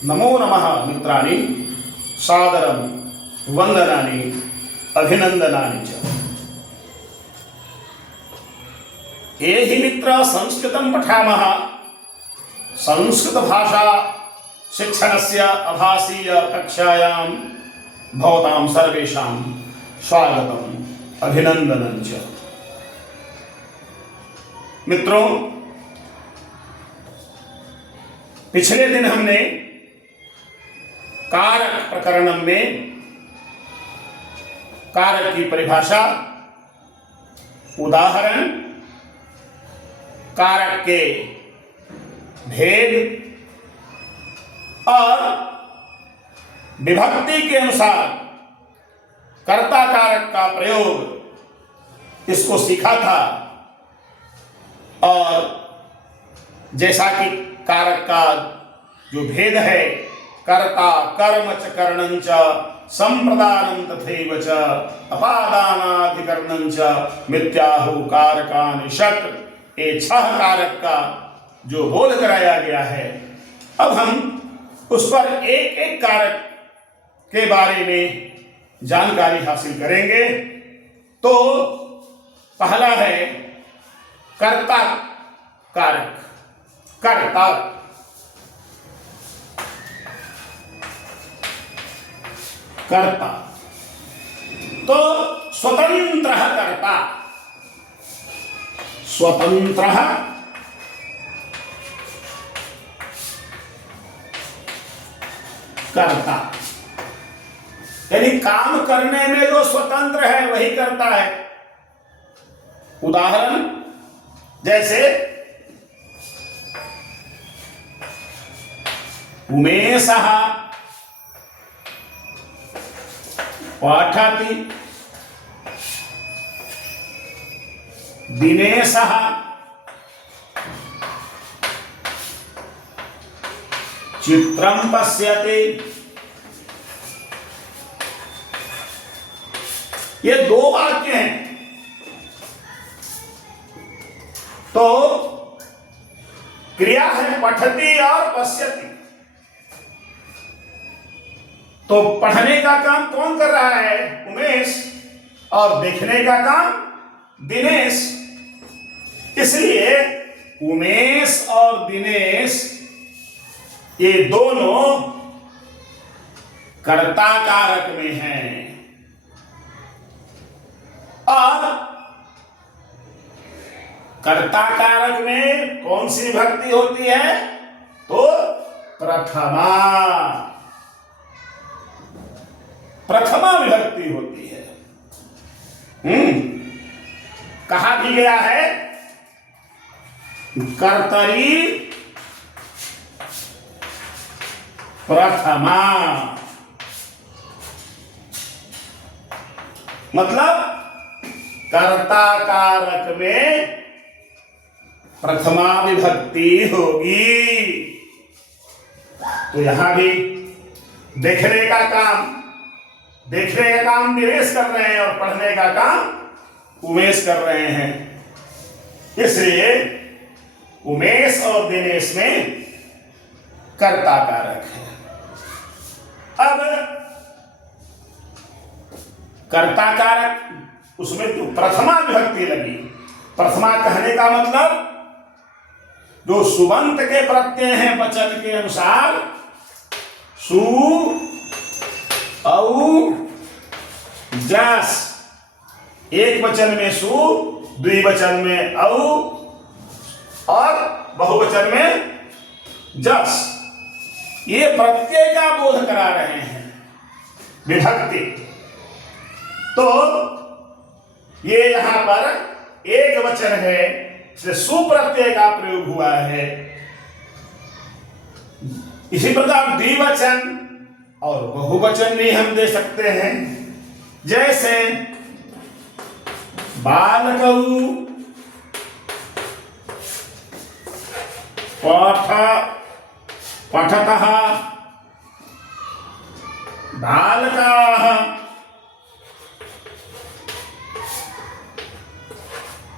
नमो नमः मित्राणि सादरं वंदनानि अभिनंदनानि च। ये हि मित्र संस्कृतं पठामः संस्कृत भाषा शिक्षणस्य आभासीय कक्षायां भवतां सर्वेषां स्वागतम् अभिनंदनं च। मित्रों, पिछले दिन हमने कारक प्रकरण में कारक की परिभाषा, उदाहरण, कारक के भेद और विभक्ति के अनुसार कर्ता कारक का प्रयोग इसको सीखा था। और जैसा कि कारक का जो भेद है, कर्ता कर्म च करणं च संप्रदानं तथैव च अपादानाधिकरणं च मिथ्याहु कारकानि षट्, ये 6 कारक का जो बोध कराया गया है, अब हम उस पर एक एक कारक के बारे में जानकारी हासिल करेंगे। तो पहला है कर्ता कारक। कर्ता कर्ता तो स्वतंत्र कर्ता, स्वतंत्र कर्ता, यानी काम करने में जो स्वतंत्र है वही करता है। उदाहरण जैसे उमेशः पठति, दिनेशः चित्रं पश्यति। ये 2 वाक्य हैं। तो क्रिया है पठति और पश्यति। तो पढ़ने का काम कौन कर रहा है? उमेश। और देखने का काम दिनेश। इसलिए उमेश और दिनेश ये दोनों कर्ता कारक में हैं। और कर्ता कारक में कौन सी विभक्ति होती है? तो प्रथमा विभक्ति होती है। कहा भी गया है कर्तरी प्रथमा, मतलब कर्ता कारक में प्रथमा विभक्ति होगी। तो यहां भी देखने का काम दिनेश कर रहे हैं और पढ़ने का काम उमेश कर रहे हैं। इसलिए उमेश और दिनेश में कर्ता कारक है। अब कर्ता कारक उसमें तो प्रथमा विभक्ति लगी। प्रथमा कहने का मतलब जो सुबंत के प्रत्यय हैं वचन के अनुसार, सु औ जस, एक वचन में सु, द्विवचन में औ और बहुवचन में जस, ये प्रत्यय का बोध करा रहे हैं, विभक्ति। तो ये यहां पर एक वचन है, इसलिए सुप्रत्यय का प्रयोग हुआ है। इसी प्रकार द्विवचन और बहुवचन भी हम दे सकते हैं। जैसे बालकौ पठतः, बालकाः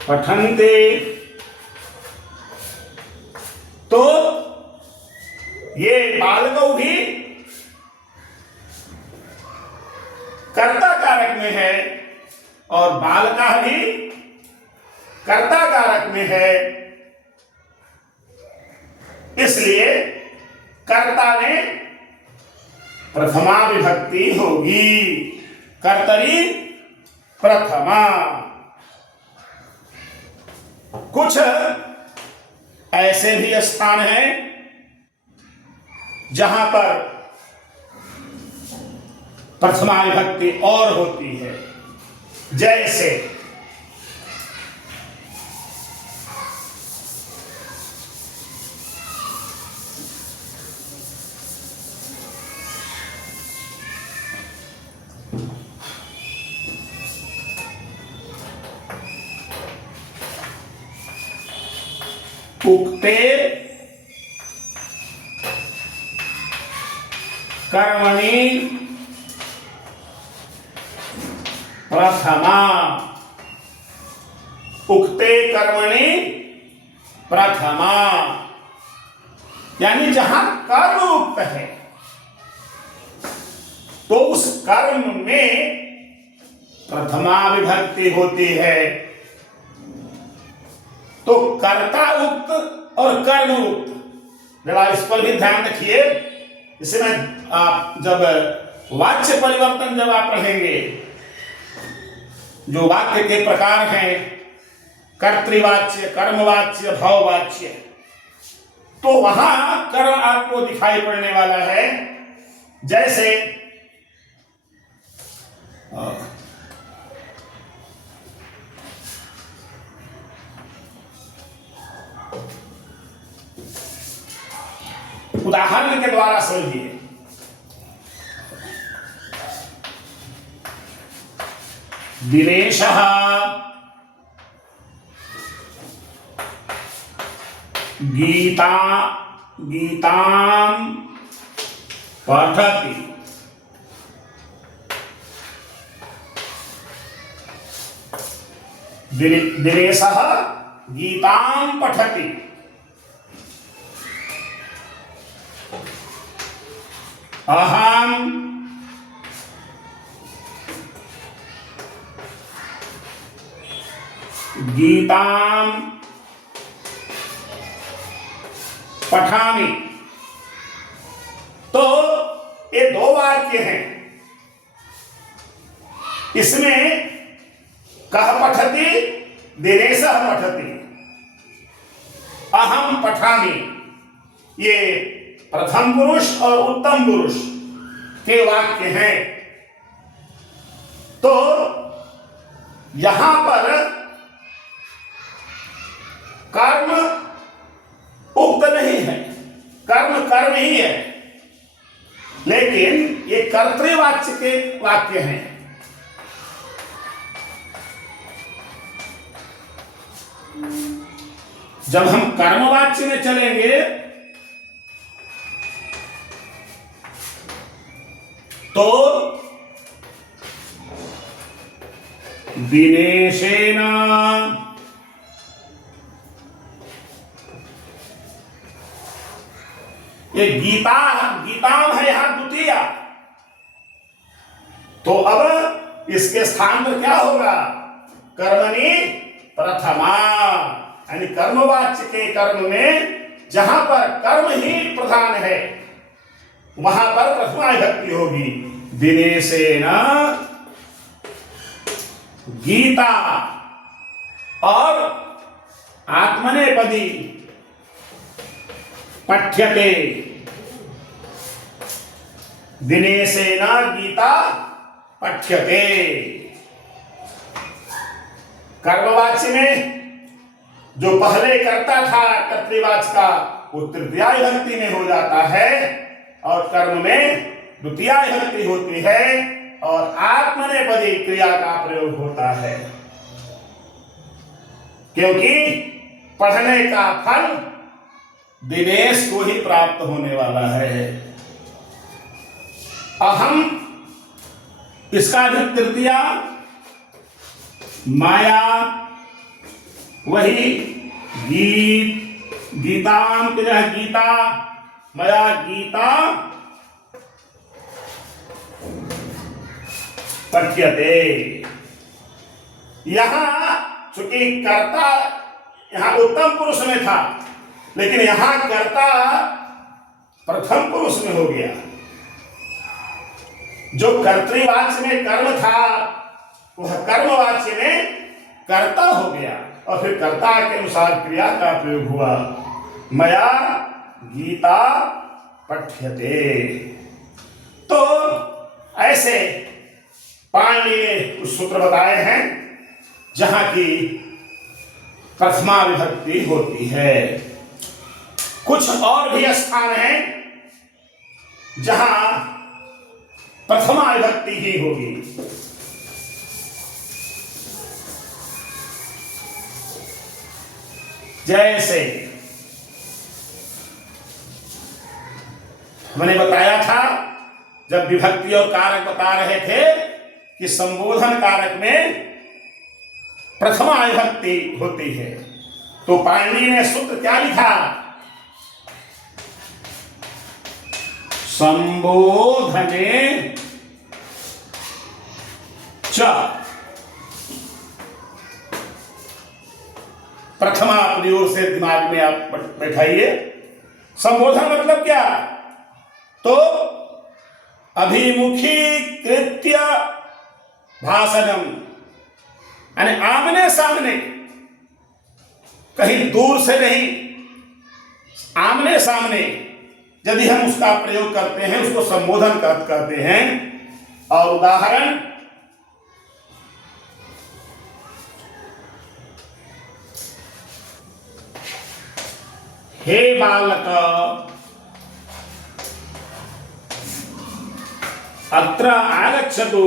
पठन्ते। तो ये बालकौ भी कर्ता कारक में है और बालका भी कर्ता कारक में है, इसलिए कर्ता में प्रथमा विभक्ति होगी। कर्तरी प्रथमा। कुछ ऐसे भी स्थान हैं जहां पर प्रथमा विभक्ति और होती है, जैसे उक्ते कर्मणि प्रथमा। उक्ते कर्मणि प्रथमा यानी जहां कर्म उक्त है तो उस कर्म में प्रथमा विभक्ति होती है। तो कर्ता उक्त और कर्म उक्त, जरा इस पर भी ध्यान रखिए। इसमें आप जब वाच्य परिवर्तन जब आप पढ़ेंगे, जो वाक्य के प्रकार हैं, कर्तृवाच्य, कर्मवाच्य, भाववाच्य, तो वहां कर्म आपको दिखाई पड़ने वाला है। जैसे उदाहरण के द्वारा समझिए। दिनेशः गीतां पठति। दिनेशः गीतां पठति। अहं गीतां पठामि। तो ये दो वाक्य हैं। इसमें कह पठति, दिनेशः पठति, अहम पठामि, ये प्रथम पुरुष और उत्तम पुरुष के वाक्य हैं। तो यहां पर कर्म उक्त नहीं है, कर्म कर्म ही है, लेकिन ये कर्तृवाच्य के वाक्य हैं। जब हम कर्मवाच्य में चलेंगे तो दिनेशेन ये गीताम है यहां द्वितीय, तो अब इसके स्थान पर क्या होगा? कर्मणि प्रथमा, यानी कर्मवाच्य के कर्म में जहां पर कर्म ही प्रधान है वहां पर प्रथमा विभक्ति होगी। दिनेशेन गीता और आत्मनेपदी पठ्यते। दिनेशेन गीता पठ्यते। कर्मवाच्य में जो पहले करता था कर्तृवाच्य का, वो तृतीया विभक्ति में हो जाता है और कर्म में द्वितीया विभक्ति होती है और आत्मनेपदी क्रिया का प्रयोग होता है, क्योंकि पढ़ने का फल दिनेश को ही प्राप्त होने वाला है। अहम, इसका भी तृतीया माया, वही गीताम गीता मया गीता पठ्यते। यहां चूंकि कर्ता यहां उत्तम पुरुष में था, लेकिन यहां कर्ता प्रथम पुरुष में हो गया। जो कर्तृवाच्य में कर्म था वह कर्मवाच्य में कर्ता हो गया, और फिर कर्ता के अनुसार क्रिया का प्रयोग हुआ। मया गीता पठ्यते। तो ऐसे पाणिनि ने कुछ सूत्र बताए हैं जहां की प्रथमा विभक्ति होती है। कुछ और भी स्थान हैं जहां प्रथमा विभक्ति ही होगी। जैसे मैंने बताया था, जब विभक्ति और कारक बता रहे थे कि संबोधन कारक में प्रथमा विभक्ति होती है, तो पाणिनि ने सूत्र क्या लिखा? संबोधने च। प्रथमा अपनी ओर से दिमाग में आप बैठाइए। संबोधन मतलब क्या? तो अभिमुखीकृत्य भाषणम, यानी आमने सामने, कहीं दूर से नहीं, आमने सामने यदि हम उसका प्रयोग करते हैं उसको संबोधन कहते हैं। और उदाहरण, हे बालक अत्र आगच्छतु,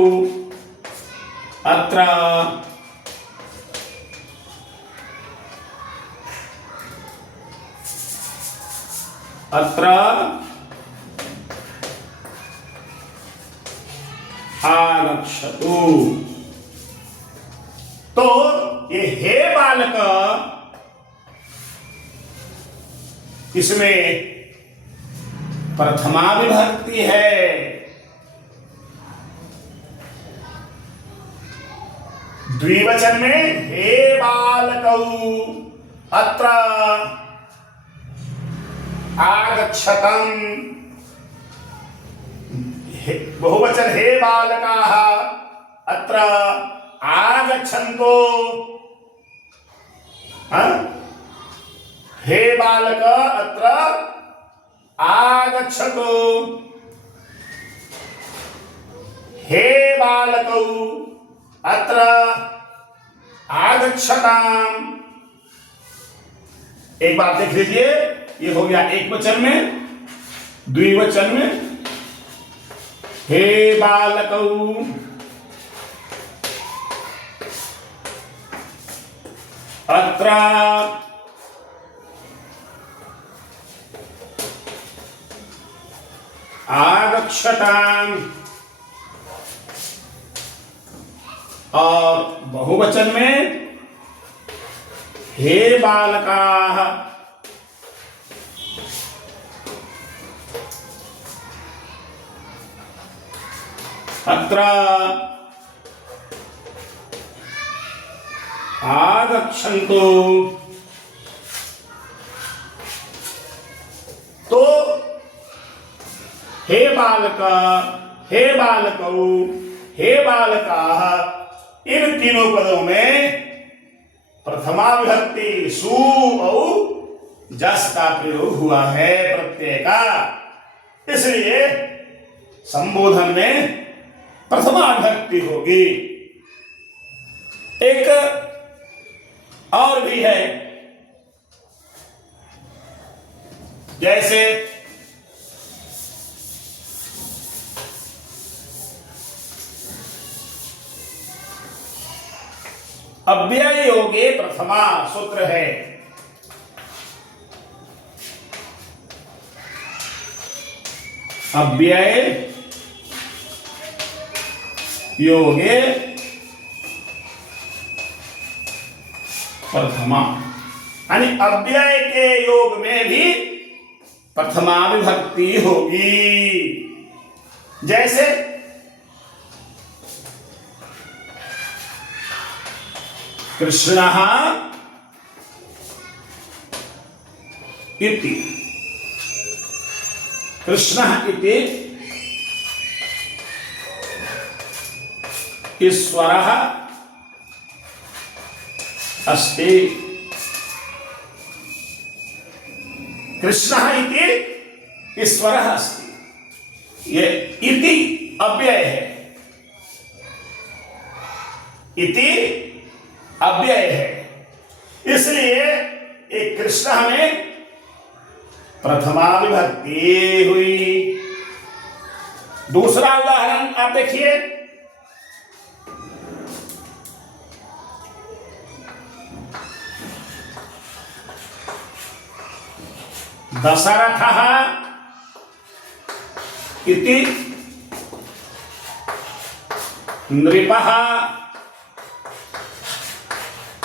अत्र अत्र आगच्छतु। तो ये हे बालक, इसमें प्रथमा विभक्ति है। द्विवचन में हे बालकौ अत्र आगच्छतम्, बहुवचन हे बालकाः अत्र आगच्छन्तु। हे बालक अत्र आगच्छतु, हे बालकौ अत्र आगच्छताम्। एक बात देख लीजिए, ये हो गया एक वचन में। द्विवचन में हे बालकौ अत्र आगच्छताम्, और बहुवचन में हे बालकाः अत्र आगच्छन्तु। तो हे बालक, हे बालकौ, हे बालकाः, इन तीनों पदों में प्रथमा विभक्ति सु और जस का प्रयोग हुआ है, प्रत्यय का। इसलिए संबोधन में प्रथमा विभक्ति होगी। एक और भी है, जैसे अव्यय योगे प्रथमा सूत्र है। अव्यय योगे प्रथमा, यानी अव्यय के योग में भी प्रथमा विभक्ति होगी। जैसे कृष्णः इति, कृष्णः इति ईश्वरः अस्ति। कृष्णः इति ईश्वरः अस्ति। ये इति अव्यय है, इति अव्यय है, इसलिए एक कृष्ण में प्रथमा विभक्ति हुई। दूसरा उदाहरण आप देखिए, दशरथः इति नृपः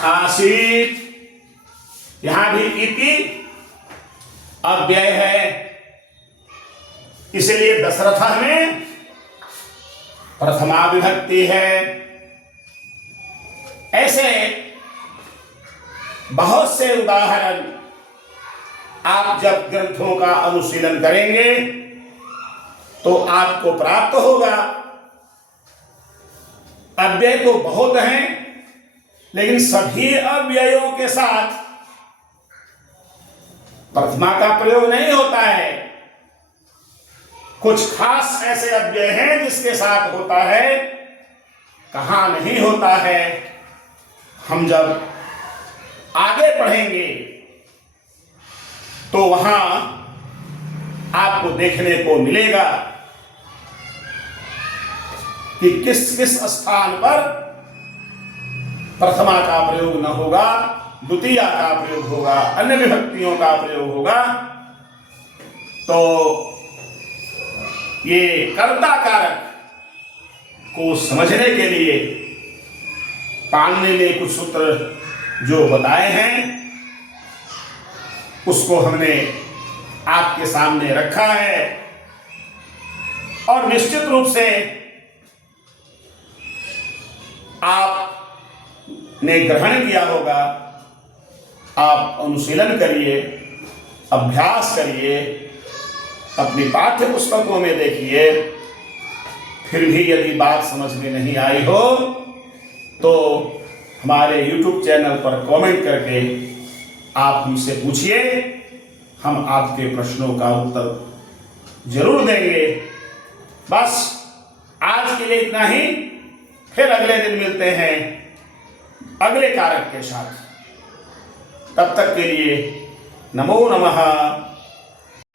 आसीत्। यहां भी इति अव्यय है, इसलिए दशरथ में प्रथमा विभक्ति है। ऐसे बहुत से उदाहरण आप जब ग्रंथों का अनुशीलन करेंगे तो आपको प्राप्त होगा। अव्यय तो बहुत हैं, लेकिन सभी अव्ययों के साथ प्रथमा का प्रयोग नहीं होता है। कुछ खास ऐसे अव्यय हैं जिसके साथ होता है, कहां नहीं होता है। हम जब आगे पढ़ेंगे तो वहां आपको देखने को मिलेगा कि किस किस स्थान पर प्रथमा का प्रयोग न होगा, द्वितीया का प्रयोग होगा, अन्य विभक्तियों का प्रयोग होगा। तो ये कर्ता कारक को समझने के लिए पाणिनि ने कुछ सूत्र जो बताए हैं उसको हमने आपके सामने रखा है, और निश्चित रूप से आपने ग्रहण किया होगा। आप अनुशीलन करिए, अभ्यास करिए, अपनी पाठ्य पुस्तकों में देखिए। फिर भी यदि बात समझ में नहीं आई हो तो हमारे YouTube चैनल पर कमेंट करके आप हमसे पूछिए, हम आपके प्रश्नों का उत्तर जरूर देंगे। बस आज के लिए इतना ही, फिर अगले दिन मिलते हैं अगले कारक के साथ। तब तक के लिए नमो नमः।